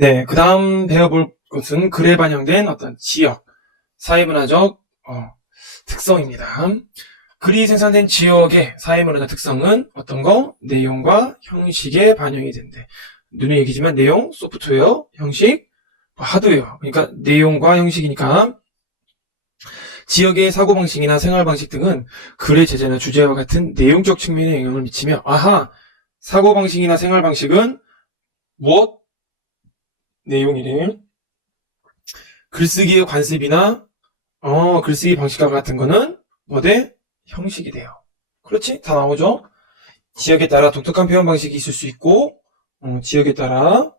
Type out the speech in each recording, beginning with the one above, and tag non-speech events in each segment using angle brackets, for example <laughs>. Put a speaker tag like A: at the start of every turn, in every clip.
A: 네, 그 다음 배워볼 것은 글에 반영된 어떤 지역, 사회문화적 어, 특성입니다. 글이 생산된 지역의 사회문화적 특성은 어떤 거? 내용과 형식에 반영이 된대. 눈에 얘기지만 내용, 소프트웨어, 형식, 뭐 하드웨어. 그러니까 내용과 형식이니까 지역의 사고방식이나 생활방식 등은 글의 제재나 주제와 같은 내용적 측면에 영향을 미치며 아하! 사고방식이나 생활방식은 무엇? 내용이래. 글쓰기의 관습이나 어, 글쓰기 방식과 같은 거는 뭐대? 형식이 돼요. 그렇지? 다 나오죠? 지역에 따라 독특한 표현 방식이 있을 수 있고 어, 지역에 따라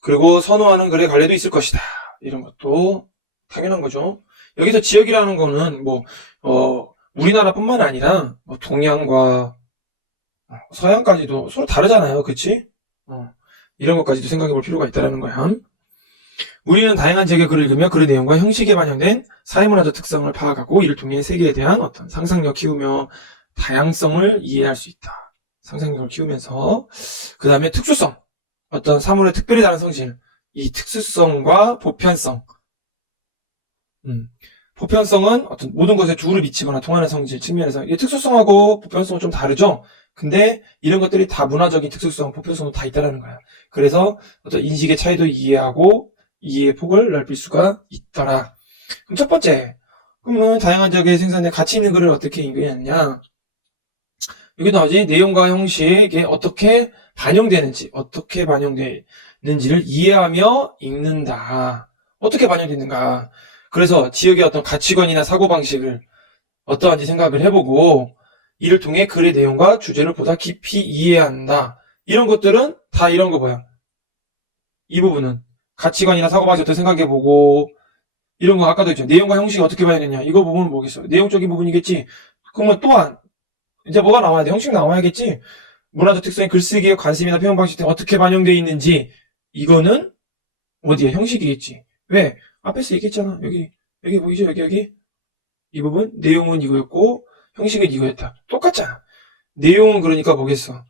A: 그리고 선호하는 글의 관례도 있을 것이다. 이런 것도 당연한 거죠. 여기서 지역이라는 거는 뭐 어, 우리나라뿐만 아니라 뭐 동양과 어, 서양까지도 서로 다르잖아요. 어, 이런 것까지도 생각해 볼 필요가 있다는 거야. 우리는 다양한 지역의 글을 읽으며 글의 내용과 형식에 반영된 사회문화적 특성을 파악하고 이를 통해 세계에 대한 어떤 상상력 키우며 다양성을 이해할 수 있다. 상상력을 키우면서 그 다음에 특수성 어떤 사물의 특별히 다른 성질 이 특수성과 보편성 음, 보편성은 어떤 모든 것에 주를 미치거나 통하는 성질 측면에서 이 특수성하고 보편성은 좀 다르죠. 근데 이런 것들이 다 문화적인 특수성, 보편성도 다 있다라는 거야. 그래서 어떤 인식의 차이도 이해하고 이해의 폭을 넓힐 수가 있더라. 그럼 첫 번째, 그러면 다양한 지역의 생산에 가치 있는 글을 어떻게 읽느냐? 여기 나오지 내용과 형식에 어떻게 반영되는지, 어떻게 반영되는지를 이해하며 읽는다. 어떻게 반영되는가? 그래서 지역의 어떤 가치관이나 사고방식을 어떠한지 생각을 해보고 이를 통해 글의 내용과 주제를 보다 깊이 이해한다. 이런 것들은 다 이런 거 뭐야? 이 부분은 가치관이나 사고방식 어떻게 생각해보고 이런 거 아까도 했죠. 내용과 형식이 어떻게 봐야 되냐. 이거 부분은 뭐겠어? 내용적인 부분이겠지. 그러면 또한 이제 뭐가 나와야 돼? 형식 나와야겠지. 문화적 특성의 글쓰기의 관심이나 표현 방식 등 어떻게 반영되어 있는지 이거는 어디야? 형식이겠지. 왜? 앞에서 얘기했잖아. 여기 여기 보이죠? 여기 여기 이 부분 내용은 이거였고 형식은 이거였다. 똑같잖아. 내용은 그러니까 뭐겠어?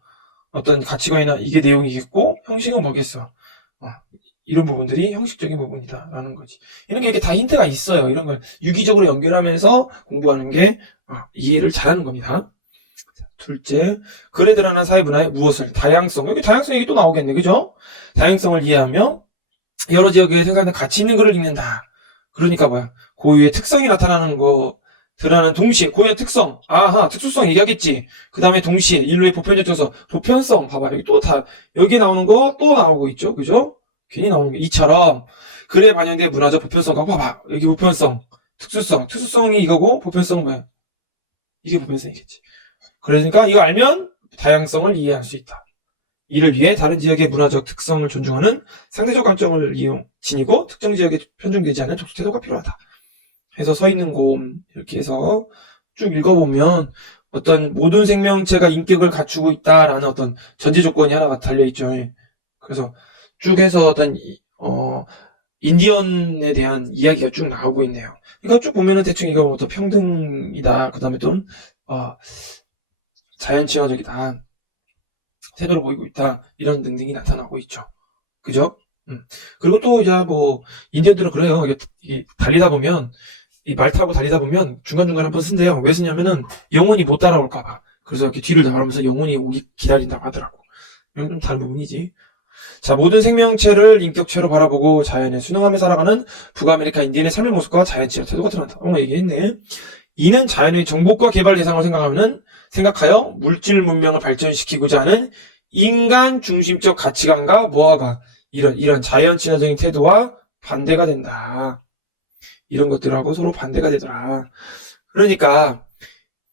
A: 어떤 가치관이나 이게 내용이겠고 형식은 뭐겠어? 어, 이런 부분들이 형식적인 부분이다라는 거지. 이런 게 이렇게 다 힌트가 있어요. 이런 걸 유기적으로 연결하면서 공부하는 게 어, 이해를 잘하는 겁니다. 자, 둘째, 드러난 사회 문화의 무엇을 다양성 여기 다양성 얘기 또 나오겠네, 그죠? 다양성을 이해하며 여러 지역에 생산된 가치 있는 글을 읽는다. 그러니까 뭐야? 고유의 특성이 나타나는 거 드러나는 동시에 고유의 특성, 아하, 특수성 얘기하겠지. 그 다음에 동시에 인류의 보편적 정서, 보편성 봐봐 여기 또 다 여기 나오는 거 또 나오고 있죠, 그죠? 괜히 나오는 게 이처럼 글에 반영된 문화적 보편성과 봐봐 여기 보편성, 특수성, 특수성이 이거고 보편성은 뭐야? 이게 보편성이겠지. 그러니까 이거 알면 다양성을 이해할 수 있다. 이를 위해 다른 지역의 문화적 특성을 존중하는 상대적 관점을 이용 지니고 특정 지역에 편중되지 않은 적수 태도가 필요하다. 해서 서 있는 곰 이렇게 해서 쭉 읽어보면 어떤 모든 생명체가 인격을 갖추고 있다라는 어떤 전제 조건이 하나가 달려 있죠. 그래서 쭉 해서 어떤 이- 어 인디언에 대한 이야기가 쭉 나오고 있네요. 그러니까 쭉 보면은 대충 이거 어떤 평등이다. 그 다음에 좀 어, 자연 친화적이다. 태도를 보이고 있다. 이런 등등이 나타나고 있죠. 그죠? 음. 그리고 또 이제 뭐 인디언들은 그래요. 이게 달리다 보면 이 말 타고 달리다 보면 중간중간 한 번 쓴대요. 왜 쓰냐면은 영혼이 못 따라올까봐. 그래서 이렇게 뒤를 나가면서 영혼이 오기 기다린다고 하더라고. 이건 좀 다른 부분이지. 자, 모든 생명체를 인격체로 바라보고 자연에 순응하며 살아가는 북아메리카 인디언의 삶의 모습과 자연 치료 태도가 드러난다. 어, 얘기했네. 이는 자연의 정복과 개발 대상을 생각하면은 생각하여 물질 문명을 발전시키고자 하는 인간 중심적 가치관과 모아가 이런 이런 자연 친화적인 태도와 반대가 된다. 이런 것들하고 서로 반대가 되더라. 그러니까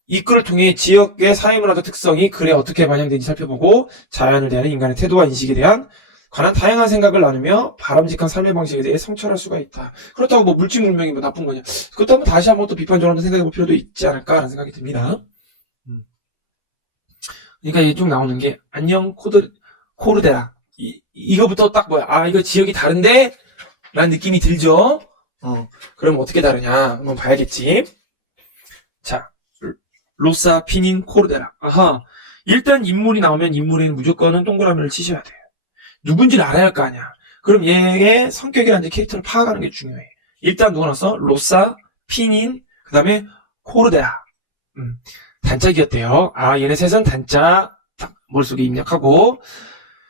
A: 이 글을 통해 지역의 사회문화적 특성이 글에 어떻게 반영되는지 살펴보고 자연을 대하는 인간의 태도와 인식에 대한 관한 다양한 생각을 나누며 바람직한 삶의 방식에 대해 성찰할 수가 있다. 그렇다고 뭐 물질 문명이 뭐 나쁜 거냐? 그것도 한번 다시 한번 또 비판적으로 생각해 볼 필요도 있지 않을까라는 생각이 듭니다. 음. 그러니까 이게 좀 나오는 게 안녕 코드 코르데라 이 이거부터 딱 뭐야? 아 이거 지역이 다른데? 라는 느낌이 들죠. 어 그럼 어떻게 다르냐 한번 봐야겠지. 자 로사 피닌 코르데라 아하 일단 인물이 나오면 인물에는 무조건은 동그라미를 치셔야 돼요. 누군지를 알아야 할 거 아니야. 그럼 얘의 성격이라든지 캐릭터를 파악하는 게 중요해. 일단 누가 나왔어? 로사, 피닌, 그 다음에 코르데라. 음, 단짝이었대요. 아, 얘네 셋은 단짝, 딱 머릿속에 입력하고,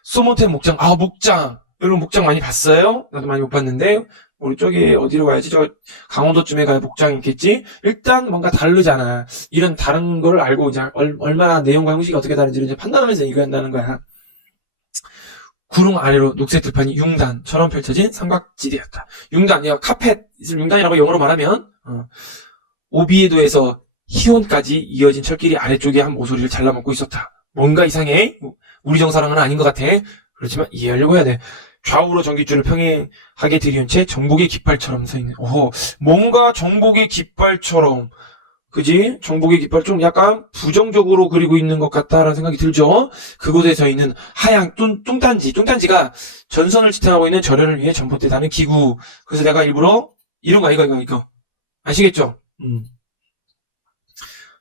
A: 소모테 목장, 아, 목장. 여러분 목장 많이 봤어요? 나도 많이 못 봤는데, 우리 쪽에 어디로 가야지? 저 강원도쯤에 가야 목장이 있겠지? 일단 뭔가 다르잖아. 이런 다른 걸 알고 이제 얼, 얼마나 내용과 형식이 어떻게 다른지를 이제 판단하면서 얘기한다는 거야. 구름 아래로 녹색 들판이 융단처럼 펼쳐진 삼각지대였다. 융단, 야, 카펫을 융단이라고 영어로 말하면, 어, 오비에도에서 희혼까지 이어진 철길이 아래쪽에 한 모서리를 잘라먹고 있었다. 뭔가 이상해? 우리 정사랑은 아닌 것 같아. 그렇지만 이해하려고 해야 돼. 좌우로 전기줄을 평행하게 들이운 채 정복의 깃발처럼 서 있는. 오, 뭔가 정복의 깃발처럼. 그지? 정복의 깃발 좀 약간 부정적으로 그리고 있는 것 같다라는 생각이 들죠? 그곳에 서 있는 하양 뚱, 뚱딴지. 뚱딴지가 전선을 지탱하고 있는 절연을 위해 전봇대 다는 기구. 그래서 내가 일부러 이런 거, 이거, 이거, 이거. 아시겠죠? 음.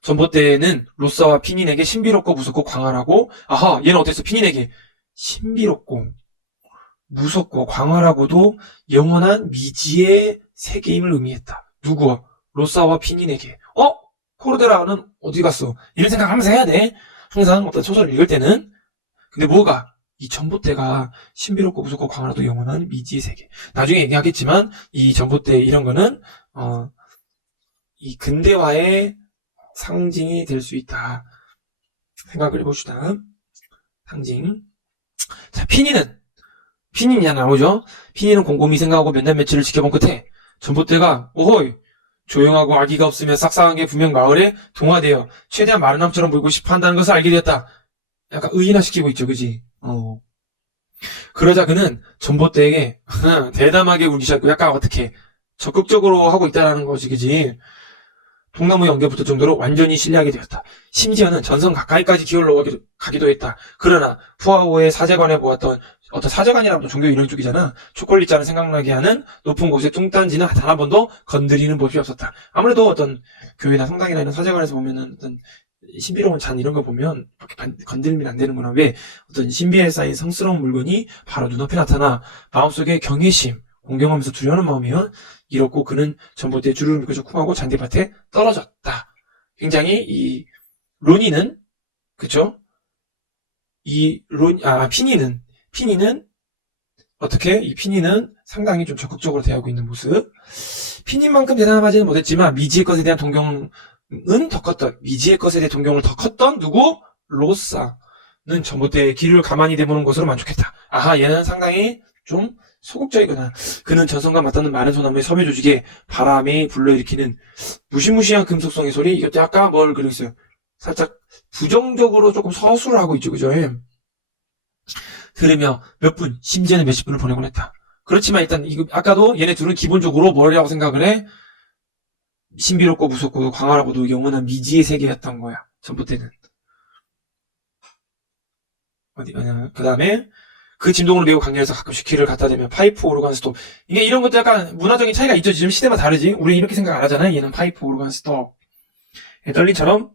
A: 전봇대는 로사와 피닌에게 신비롭고 무섭고 광활하고, 아하, 얘는 어땠어? 피닌에게 신비롭고, 무섭고 광활하고도 영원한 미지의 세계임을 의미했다. 누구? 로사와 피닌에게. 어? 코르데라는 어디 갔어? 이런 생각 하면서 해야 돼. 항상 어떤 소설을 읽을 때는. 근데 뭐가? 이 전봇대가 신비롭고 무섭고 광활하도 영원한 미지의 세계. 나중에 얘기하겠지만 이 전봇대 이런 거는 어, 이 근대화의 상징이 될 수 있다. 생각을 해봅시다. 상징. 자, 피니는 피니냐 나오죠? 피니는 곰곰이 생각하고 몇 날 며칠을 지켜본 끝에 전봇대가 오호이 조용하고 아기가 없으며 싹싹한 게 분명 마을에 동화되어 최대한 마른 함처럼 보이고 싶어 한다는 것을 알게 되었다. 약간 의인화시키고 있죠, 그지? 어. 그러자 그는 전봇대에게 <laughs> 대담하게 울기 시작고 약간 어떻게 적극적으로 하고 있다는 것이 그지? 통나무 연결 붙을 정도로 완전히 신뢰하게 되었다. 심지어는 전선 가까이까지 기어올라 가기도- 했다. 그러나 푸아오의 사제관에 보았던 어떤 사제관이라면 종교 이런 쪽이잖아. 초콜릿 잔을 생각나게 하는 높은 곳의 뚱딴지는 단 한 번도 건드리는 법이 없었다. 아무래도 어떤 교회나 성당이나 이런 사제관에서 보면은 어떤 신비로운 잔 이런 거 보면 건들면 안 되는구나. 왜? 어떤 신비에 쌓인 성스러운 물건이 바로 눈앞에 나타나 마음속에 경외심, 공경하면서 두려워하는 마음이면 이렇고 그는 전봇대에 줄을 묶어서 쿵하고 잔디밭에 떨어졌다. 굉장히 이 로니는 그쵸? 이 론, 아 피니는 피니는 어떻게 이 피니는 상당히 좀 적극적으로 대하고 있는 모습. 피니만큼 대단하지는 못했지만 미지의 것에 대한 동경은 더 컸던 미지의 것에 대한 동경을 더 컸던 누구 로사는 전봇대의 길을 가만히 대보는 것으로 만족했다. 아하 얘는 상당히 좀 소극적이구나. 그는 전선과 맞닿는 마른 소나무의 섬유 조직에 바람이 불러일으키는 무시무시한 금속성의 소리, 이것도 약간 뭘 그리고 있어요. 살짝 부정적으로 조금 서술을 하고 있죠, 그죠? 예. 들으며 몇 분, 심지어는 몇십 분을 보내곤 했다. 그렇지만 일단, 이거, 아까도 얘네 둘은 기본적으로 뭐라고 생각을 해? 신비롭고 무섭고 광활하고도 영원한 미지의 세계였던 거야. 전봇대는. 어디, 그 다음에, 그 진동으로 매우 강렬해서 가끔씩 귀를 갖다 대면 파이프 오르간 스톱. 이게 이런 것도 약간 문화적인 차이가 있죠. 지금 시대가 다르지. 우리 이렇게 생각 안 하잖아요. 얘는 파이프 오르간 스톱. 에덜린처럼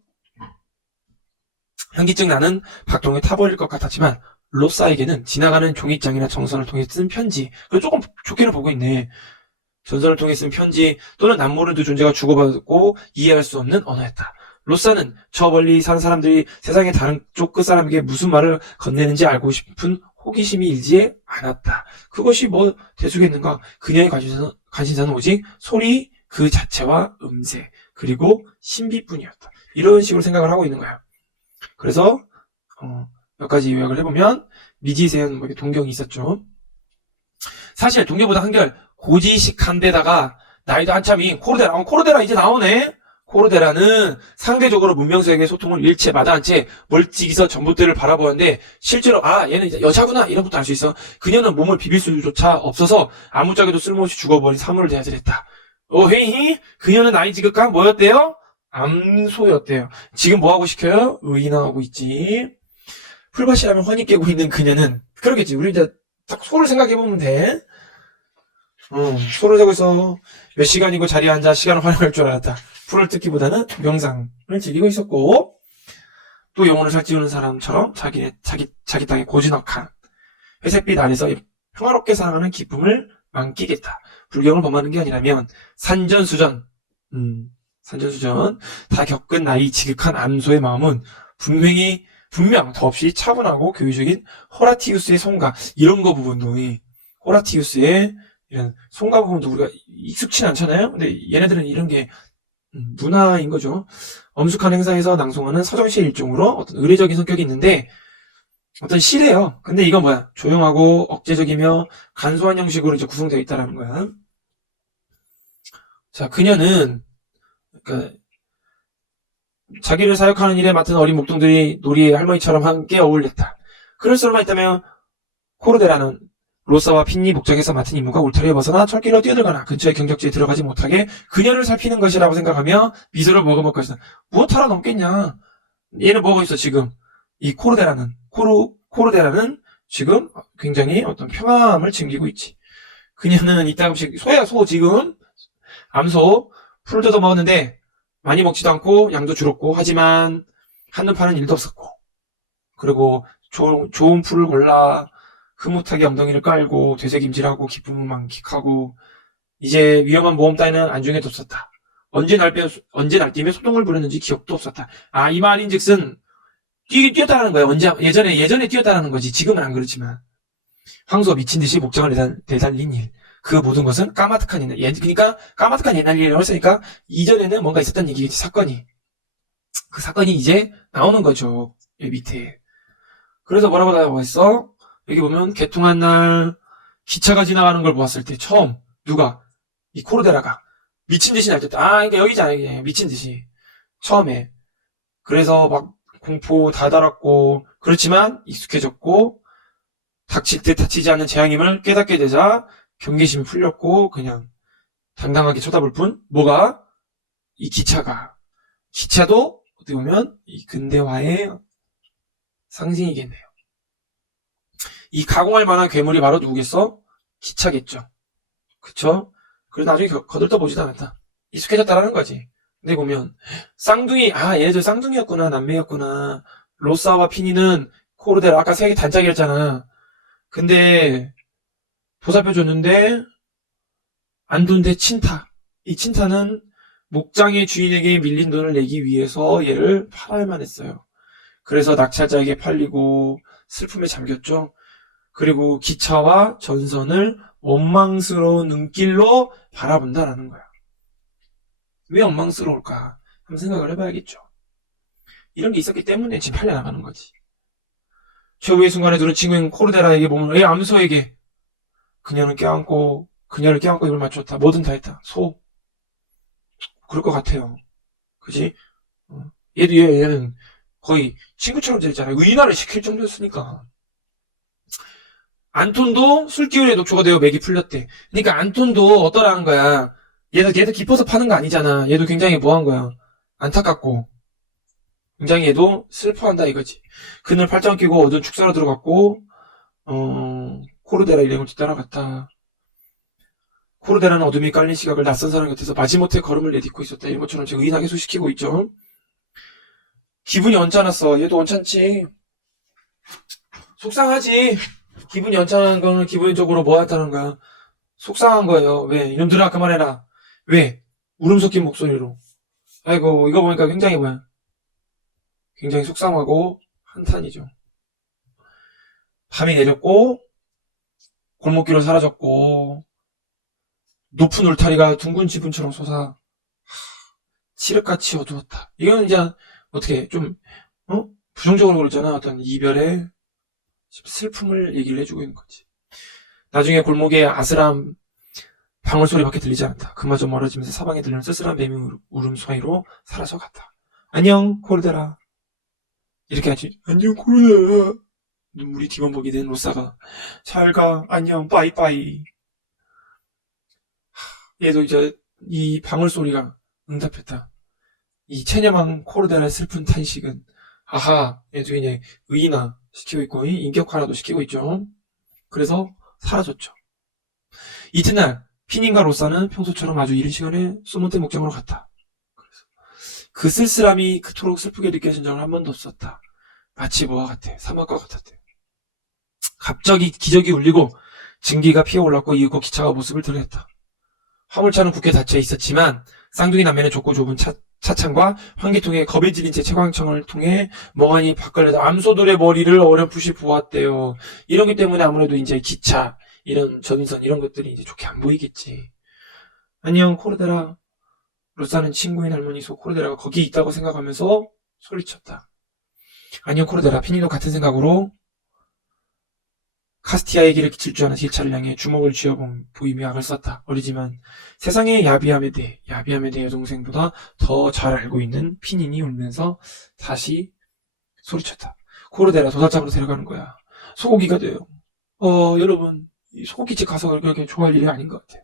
A: 현기증 나는 박동에 타버릴 것 같았지만 로사에게는 지나가는 종이장이나 정선을 통해 쓴 편지. 그걸 조금 좋게는 보고 있네. 전선을 통해 쓴 편지 또는 남모르는 두 존재가 주고받고 이해할 수 없는 언어였다. 로사는 저 멀리 사는 사람들이 세상의 다른 쪽 끝사람에게 무슨 말을 건네는지 알고 싶은 호기심이 일지 않았다. 그것이 뭐 대수겠는가? 그녀의 관심사는, 관심사는 오직 소리 그 자체와 음색 그리고 신비뿐이었다. 이런 식으로 생각을 하고 있는 거야. 그래서 어, 몇 가지 요약을 해보면 미지세는 뭐 동경이 있었죠. 사실 동경보다 한결 고지식한데다가 나이도 한참인 코르데라. 어, 코르데라 이제 나오네. 코르데라는 상대적으로 문명세계의 소통을 일체 마다한 채 멀찍이서 전봇대를 바라보는데 실제로 아 얘는 이제 여자구나 이런 것도 알 수 있어. 그녀는 몸을 비빌 수조차 없어서 아무짝에도 쓸모없이 죽어버린 사물을 대하질했다. 오헤이 그녀는 나이 지극한 뭐였대요? 암소였대요. 지금 뭐하고 시켜요? 의인화하고 있지. 풀밭이라면 허니 깨고 있는 그녀는 그러겠지. 우리 이제 딱 소를 생각해보면 돼. 어, 소를 자고 있어. 몇 시간이고 자리에 앉아 시간을 활용할 줄 알았다. 풀을 뜯기보다는 명상을 즐기고 있었고, 또 영혼을 살찌우는 사람처럼 자기, 자기, 자기 땅에 고즈넉한 회색빛 아래서 평화롭게 살아가는 기쁨을 만끽했다. 불경을 범하는 게 아니라면 산전수전, 음, 산전수전 다 겪은 나이 지극한 암소의 마음은 분명히 분명 더없이 차분하고 교육적인 호라티우스의 송가 이런 거 부분도 이 호라티우스의 이런 송가 부분도 우리가 익숙치 않잖아요. 근데 얘네들은 이런 게 음, 문화인 거죠. 엄숙한 행사에서 낭송하는 서정시의 일종으로 어떤 의례적인 성격이 있는데 어떤 시래요. 근데 이건 뭐야? 조용하고 억제적이며 간소한 형식으로 이제 구성되어 있다라는 거야. 자, 그녀는 그러니까 자기를 사육하는 일에 맡은 어린 목동들이 놀이의 할머니처럼 함께 어울렸다. 그럴 수만 있다면 코르데라는 로사와 핀니 목장에서 맡은 임무가 울타리에 벗어나 철길로 뛰어들거나 근처의 경적지에 들어가지 못하게 그녀를 살피는 것이라고 생각하며 미소를 머금을 것이다. 무엇 하러 넘겠냐? 얘는 뭐하고 있어 지금? 이 코르데라는 코르 코르데라는 지금 굉장히 어떤 평화함을 즐기고 있지. 그녀는 이따금씩 소야 소 지금 암소 풀을 뜯어 먹었는데 많이 먹지도 않고 양도 줄었고 하지만 한눈 파는 일도 없었고 그리고 조- 좋은 풀을 골라 흐뭇하게 엉덩이를 깔고 되새김질하고 기쁨을 만끽하고 이제 위험한 모험 따위는 안중에도 없었다. 언제 날뛰며 언제 날뛰며 소동을 부렸는지 기억도 없었다. 아 이 말인즉슨 뛰, 뛰었다는 거야. 언제 예전에 예전에 뛰었다는 거지. 지금은 안 그렇지만 황소 미친 듯이 목장을 내달, 내달린 일. 그 모든 것은 까마득한 옛날, 예, 그러니까 까마득한 옛날 일이라고 했으니까 이전에는 뭔가 있었던 얘기겠지 사건이. 그 사건이 이제 나오는 거죠. 이 밑에. 그래서 뭐라고 나오고 있어? 여기 보면 개통한 날 기차가 지나가는 걸 보았을 때 처음 누가 이 코르데라가 미친 듯이 날뛰었다. 아, 그러니까 여기잖아. 이게 미친 듯이 처음에. 그래서 막 공포 다 달았고 그렇지만 익숙해졌고 닥칠 듯 닥치지 않는 재앙임을 깨닫게 되자 경계심이 풀렸고 그냥 당당하게 쳐다볼 뿐 뭐가 이 기차가 기차도 어떻게 보면 이 근대화의 상징이겠네요. 이 가공할 만한 괴물이 바로 누구겠어? 기차겠죠. 그쵸? 그래서 나중에 거- 거들떠 보지도 않았다. 익숙해졌다라는 거지. 근데 보면 쌍둥이 아 얘네들 쌍둥이였구나 남매였구나 로사와 피니는 코르데라 아까 세 개 단짝이었잖아. 근데 보살펴 줬는데 안 돈데 친타. 이 친타는 목장의 주인에게 밀린 돈을 내기 위해서 얘를 팔아야만 했어요. 그래서 낙찰자에게 팔리고 슬픔에 잠겼죠. 그리고 기차와 전선을 원망스러운 눈길로 바라본다라는 거야. 왜 원망스러울까? 한번 생각을 해봐야겠죠. 이런 게 있었기 때문에 지금 팔려나가는 거지. 최후의 순간에 두는 친구인 코르데라에게 보면 왜 암소에게 그녀는 껴안고 그녀를 껴안고 입을 맞췄다. 뭐든 다 했다. 소. 그럴 것 같아요. 그지? 어. 얘도 얘, 얘는 거의 친구처럼 지냈잖아요. 의인화를 시킬 정도였으니까. 안톤도 술 기운에 녹초가 되어 맥이 풀렸대. 그러니까 안톤도 어떠라는 거야. 얘도 얘도 깊어서 파는 거 아니잖아. 얘도 굉장히 뭐한 거야. 안타깝고. 굉장히 얘도 슬퍼한다 이거지. 그늘 팔짱 끼고 어두운 축사로 들어갔고, 어, 코르데라 일행을 뒤따라갔다. 코르데라는 어둠이 깔린 시각을 낯선 사람 곁에서 마지못해 걸음을 내딛고 있었다. 것처럼 지금 의인하게 소식히고 있죠. 기분이 언짢았어. 얘도 언짢지. 속상하지. 기분이 언짢은 거는 기본적으로 뭐 했다는 거야. 속상한 거예요. 왜? 이놈들아 그만해라. 왜? 울음 섞인 목소리로. 아이고 이거 보니까 굉장히 뭐야. 굉장히 속상하고 한탄이죠. 밤이 내렸고 골목길로 사라졌고 높은 울타리가 둥근 지붕처럼 솟아 하, 칠흑같이 어두웠다. 이건 이제 어떻게 좀 어? 부정적으로 그러잖아. 어떤 이별의 슬픔을 얘기를 해주고 있는 거지. 나중에 골목에 아슬한 방울 소리 밖에 들리지 않았다. 그마저 멀어지면서 사방에 들리는 쓸쓸한 뱀이 울- 울음 사이로 사라져갔다. 안녕 코르데라. 이렇게 하지. 안녕 코르데라. 눈물이 뒤범벅이 된 로사가 잘 가. 안녕 빠이빠이. 하, 얘도 이제 이 방울 소리가 응답했다. 이 체념한 코르데라의 슬픈 탄식은 아하 얘도 그냥 의인화 시키고 있고 이 인격화라도 시키고 있죠. 그래서 사라졌죠. 이튿날 피닌과 로사는 평소처럼 아주 이른 시간에 소몬테 목장으로 갔다. 그 쓸쓸함이 그토록 슬프게 느껴진 적은 한 번도 없었다. 마치 뭐와 같아. 사막과 같았대. 갑자기 기적이 울리고 증기가 피어 올랐고 이윽고 기차가 모습을 드러냈다. 화물차는 굳게 닫혀 있었지만 쌍둥이 남매는 좁고 좁은 차, 차창과 환기통에 겁에 질린 채 채광청을 통해 멍하니 밖을내다 암소들의 머리를 어렴풋이 보았대요. 이러기 때문에 아무래도 이제 기차, 이런 전선, 이런 것들이 이제 좋게 안 보이겠지. 안녕, 코르데라. 로사는 친구인 할머니 소 코르데라가 거기 있다고 생각하면서 소리쳤다. 안녕, 코르데라. 피니도 같은 생각으로 카스티아의 길을 질주하는 기차를 향해 주먹을 쥐어 보이며 악을 썼다. 어리지만 세상의 야비함에 대해, 야비함에 대해 여동생보다 더 잘 알고 있는 피닌이 울면서 다시 소리쳤다. 코르데라 도살장으로 데려가는 거야. 소고기가 돼요. 어, 여러분, 이 소고기집 가서 그렇게 좋아할 일이 아닌 것 같아요.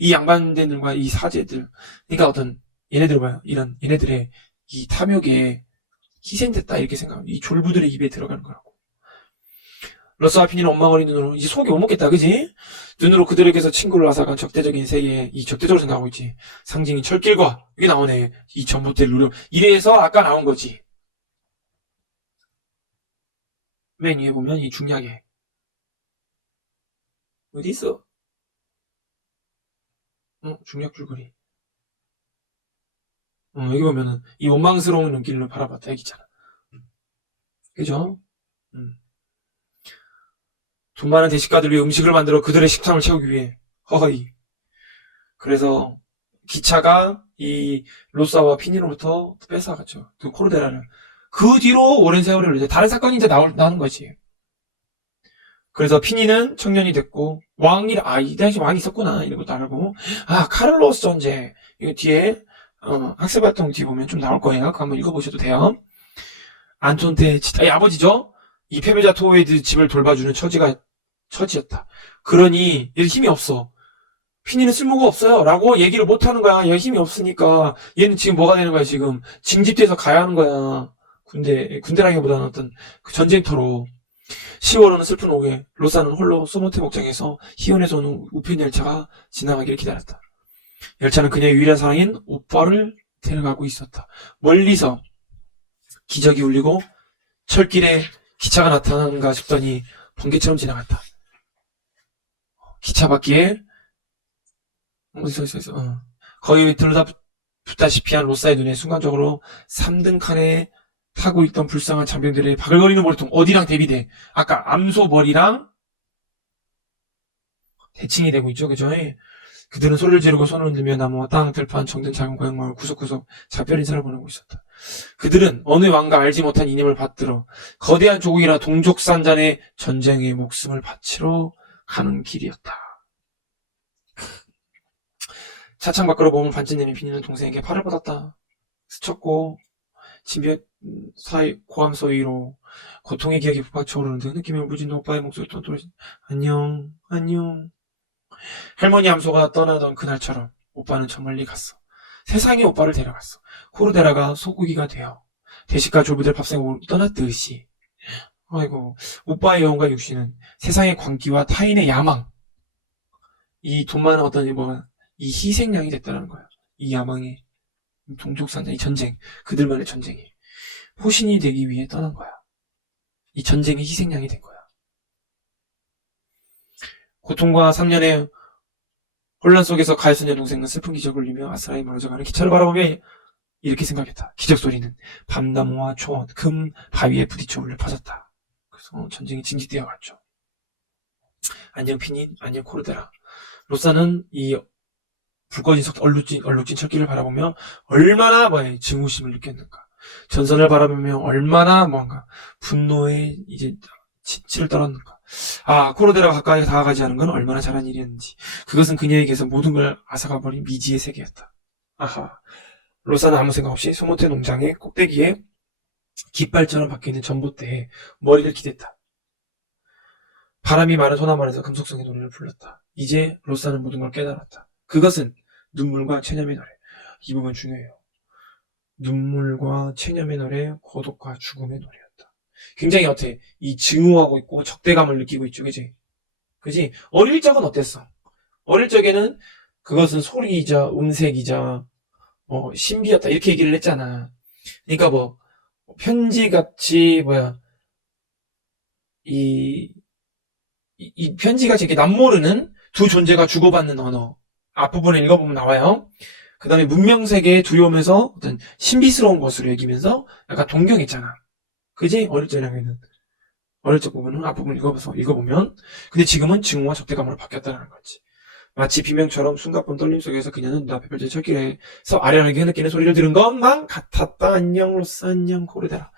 A: 이 양반들과 이 사제들, 그러니까 어떤 얘네들 봐요. 이런 얘네들의 이 탐욕에 희생됐다 이렇게 생각하면 이 졸부들의 입에 들어가는 거라고. 러스와 피니는 엉망어린 눈으로 이제 속이 못 먹겠다, 그지? 눈으로 그들에게서 친구를 앗아간 적대적인 세계에 이 적대적으로 생각하고 있지. 상징인 철길과 이게 나오네. 이 전봇대를 누려. 이래서 아까 나온 거지. 맨 위에 보면 이 중약에 어디 있어? 어, 중약 줄거리. 어, 여기 보면은 이 원망스러운 눈길로 바라봤다 여기잖아. 그죠? 음. 돈 많은 대식가들 위해 음식을 만들어 그들의 식탐을 채우기 위해 허허이. 그래서 기차가 이 로사와 피니로부터 뺏어갔죠. 그 코르데라를. 그 뒤로 오랜 세월을 이제 다른 사건이 이제 나올, 나오는 거지. 그래서 피니는 청년이 됐고 왕이 아 이 당시 왕이 있었구나 이런 것도 알고 아 카를로스 전제 이거 뒤에 어, 학습 활동 뒤 보면 좀 나올 거예요. 그거 한번 읽어보셔도 돼요. 안톤테 이 아버지죠. 이 패배자 토웨이드 집을 돌봐주는 처지가 처지였다. 그러니 얘 힘이 없어. 피니는 쓸모가 없어요. 라고 얘기를 못 하는 거야. 얘 힘이 없으니까 얘는 지금 뭐가 되는 거야. 지금 징집돼서 가야 하는 거야. 군대 군대라기보다는 어떤 그 전쟁터로 10월호는 슬픈 오후에 로사는 홀로 소모테 목장에서 희원에서 오는 우편 열차가 지나가기를 기다렸다. 열차는 그녀의 유일한 사랑인 오빠를 데려가고 있었다. 멀리서 기적이 울리고 철길에 기차가 나타나는가 싶더니 번개처럼 지나갔다. 기차 바퀴에 어디서 있어 있어 어. 거의 들러다 붙다시피 한 로사의 눈에 순간적으로 3등 칸에 타고 있던 불쌍한 장병들의 바글거리는 머리통 어디랑 대비돼? 아까 암소 머리랑 대칭이 되고 있죠, 그죠? 예. 그들은 소리를 지르고 손을 흔들며 나무와 땅, 들판, 정든 작은 고향 마을 구석구석 작별 인사를 보내고 있었다. 그들은 어느 왕가 알지 못한 이념을 받들어 거대한 조국이나 동족산잔의 전쟁에 목숨을 바치러 가는 길이었다. 차창 밖으로 보면 반쯤 내미 비니는 동생에게 팔을 뻗었다. 스쳤고 집에 사이 고함 소리로 고통의 기억이 북받쳐 오르는 듯 느낌의 무진 오빠의 목소리 또 안녕 안녕 할머니 암소가 떠나던 그날처럼 오빠는 저 멀리 갔어 세상에 오빠를 데려갔어 코르데라가 소고기가 되어 대식가 조부들 밥상으로 떠났듯이 아이고 오빠의 영혼과 육신은 세상의 광기와 타인의 야망 이 돈 많은 어떤 뭐가 이 희생양이 됐다는 거야 이 야망이 동족산장 이 전쟁 그들만의 전쟁이 포신이 되기 위해 떠난 거야. 이 전쟁의 희생양이 된 거야. 고통과 3년의 혼란 속에서 가야스녀 동생은 슬픈 기적을 울리며 아스라이 멀어져가는 기차를 바라보며 이렇게 생각했다. 기적 소리는 밤나무와 초원, 금 바위에 부딪혀 울려 퍼졌다. 그래서 전쟁이 징집되어 갔죠. 안녕 피닌, 안녕 코르데라. 로사는 이 불꺼진 석 얼룩진, 얼룩진 철길을 바라보며 얼마나 뭐야 증오심을 느꼈는가. 전선을 바라보며 얼마나 뭔가 분노의 이제 치를 떨었는가. 아, 코로데라가 가까이 다가가지 않은 건 얼마나 잘한 일이었는지. 그것은 그녀에게서 모든 걸 앗아가 버린 미지의 세계였다. 아하. 로사는 아무 생각 없이 소모테 농장의 꼭대기에 깃발처럼 박혀있는 전봇대에 머리를 기댔다. 바람이 마른 소나무에서 금속성의 노래를 불렀다. 이제 로사는 모든 걸 깨달았다. 그것은 눈물과 체념의 노래. 이 부분 중요해요. 눈물과 체념의 노래, 고독과 죽음의 노래였다. 굉장히 어때? 이 증오하고 있고 적대감을 느끼고 있죠, 그지? 그지? 어릴 적은 어땠어? 어릴 적에는 그것은 소리이자 음색이자 뭐 신비였다 이렇게 얘기를 했잖아. 그러니까 뭐 편지 같이 뭐야 이 이, 이 편지가 이렇게 남모르는 두 존재가 주고받는 언어. 앞부분을 읽어보면 나와요. 그 다음에 문명세계에 두려우면서 어떤 신비스러운 것으로 여기면서 약간 동경했잖아. 그지? 어릴 적에는. 어릴 적 부분은 앞부분 읽어봐서 읽어보면. 근데 지금은 증오와 적대감으로 바뀌었다는 거지. 마치 비명처럼 숨가쁜 떨림 속에서 그녀는 펼쳐진 철길에서 아련하게 느끼는 소리를 들은 것만 같았다. 안녕, 로스, 안녕, 고르데라.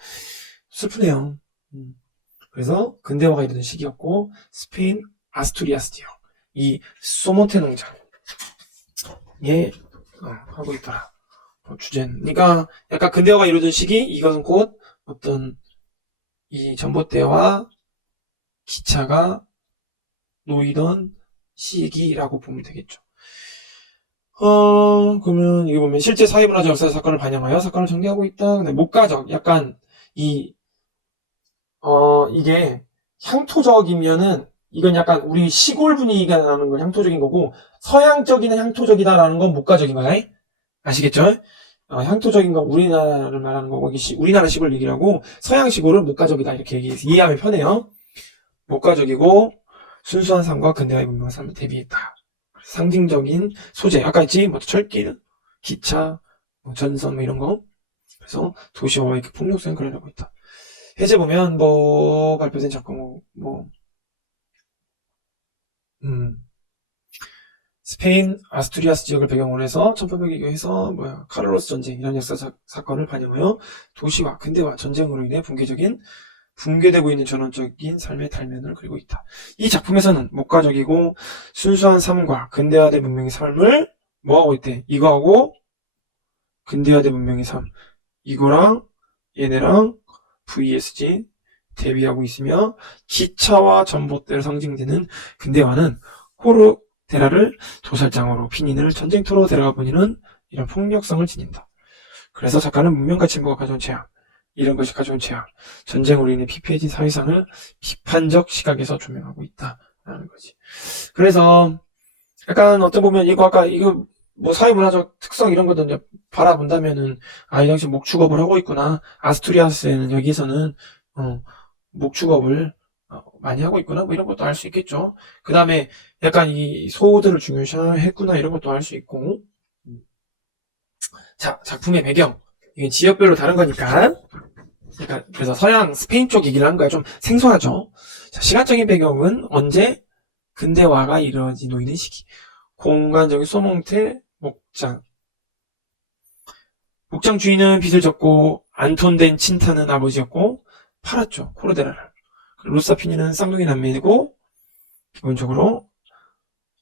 A: 슬프네요. 음. 그래서 근대화가 이르는 시기였고, 스페인 아스투리아스 지역, 이 소모테 농장에 어, 하고 있더라. 어, 주제는. 그러니까 약간 근대화가 이루어진 시기, 이것은 곧 어떤 이 전봇대와 기차가 놓이던 시기라고 보면 되겠죠. 어, 그러면 이거 보면 실제 사회문화적 역사 사건을 반영하여 사건을 전개하고 있다. 근데 목가적, 약간 이, 어, 이게 향토적이면은 이건 약간 우리 시골 분위기가 나는 건 향토적인 거고 서양적인 향토적이다라는 건 목가적인 거야. 아시겠죠? 어, 향토적인 건 우리나라를 말하는 거고 시- 우리나라 시골 얘기라고 서양식으로는 목가적이다 이렇게 얘기, 이해하면 편해요. 목가적이고 순수한 삶과 근대화의 문명한 삶을 대비했다. 상징적인 소재 아까 했지 뭐 철길, 기차, 뭐 전선 뭐 이런 거 그래서 도시화의 그 폭력성을 그려내고 있다. 해제 보면 뭐 발표된 작품 뭐, 뭐 음, 스페인 아스투리아스 지역을 배경으로 해서 1800년에서 뭐야 카를로스 전쟁 이런 역사 사, 사건을 반영하여 도시화 근대화 전쟁으로 인해 붕괴적인 붕괴되고 있는 전원적인 삶의 달면을 그리고 있다. 이 작품에서는 목가적이고 순수한 삶과 근대화된 문명의 삶을 뭐하고 있대? 이거하고 근대화된 문명의 삶 이거랑 얘네랑 VSG 대비하고 있으며 기차와 전봇대를 상징되는 근대화는 호르 데라를 도살장으로 피닌을 전쟁터로 데려가 보니는 이런 폭력성을 지닌다. 그래서 작가는 문명과 진보가 가져온 재앙, 이런 것이 가져온 재앙, 전쟁으로 인해 피폐해진 사회상을 비판적 시각에서 조명하고 있다라는 거지. 그래서 약간 어떤 보면 이거 아까 이거 뭐 사회문화적 특성 이런 것도 이제 바라본다면은 아 이 당시 목축업을 하고 있구나. 아스투리아스에는 여기서는 어, 목축업을 어, 많이 하고 있구나. 뭐 이런 것도 알 수 있겠죠. 그 다음에 약간 이 소들을 중요시했구나 이런 것도 알 수 있고. 음. 자 작품의 배경 이게 지역별로 다른 거니까. 그러니까 그래서 서양 스페인 쪽 얘기를 한 거야 좀 생소하죠. 자, 시간적인 배경은 언제 근대화가 이루어지고 있는 시기. 공간적인 소몽테 목장. 목장 주인은 빚을 졌고 안톤된 친타는 아버지였고 팔았죠 코르데라를. 로사피니는 쌍둥이 남매이고 기본적으로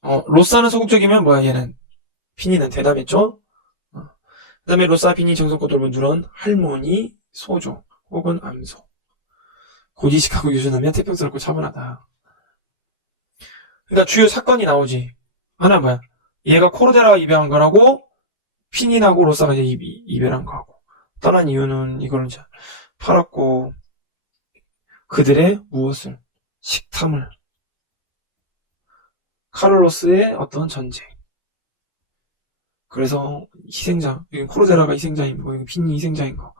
A: 어, 로사는 소극적이면 뭐야 얘는 피니는 대담했죠. 어. 그다음에 로사피니 돌본 둘은 할머니 소조 혹은 암소. 고지식하고 유순하면 태평스럽고 차분하다. 그러니까 주요 사건이 나오지. 하나 뭐야? 얘가 코르데라와 이별한 거라고 피닌하고 로사가 이제 이- 이별한 거하고 떠난 이유는 이거는 이제 팔았고 그들의 무엇을 식탐을 카를로스의 어떤 전쟁 그래서 희생자 코르데라가 희생자인 거 여기 핀이 희생자인 거.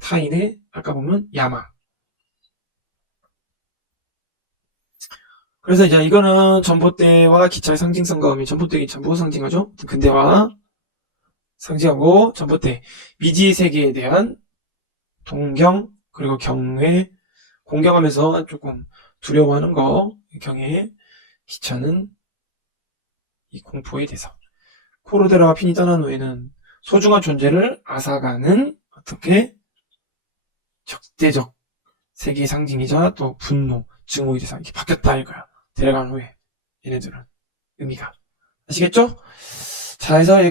A: 타인의 아까 보면 야망. 그래서 이제 이거는 전봇대와 기차의 상징성과 의미 전봇대 기차 무엇 상징하죠? 근대화 상징하고 전봇대. 미지의 세계에 대한 동경 그리고 경외 공경하면서 조금 두려워하는 거 경외 기차는 이 공포의 대상 코르데라와 핀이 떠난 후에는 소중한 존재를 앗아가는 어떻게? 적대적 세계의 상징이자 또 분노 증오의 대상 이렇게 바뀌었다 이거야. 데려간 후에 얘네들은 의미가. 아시겠죠? 자 해서 얘가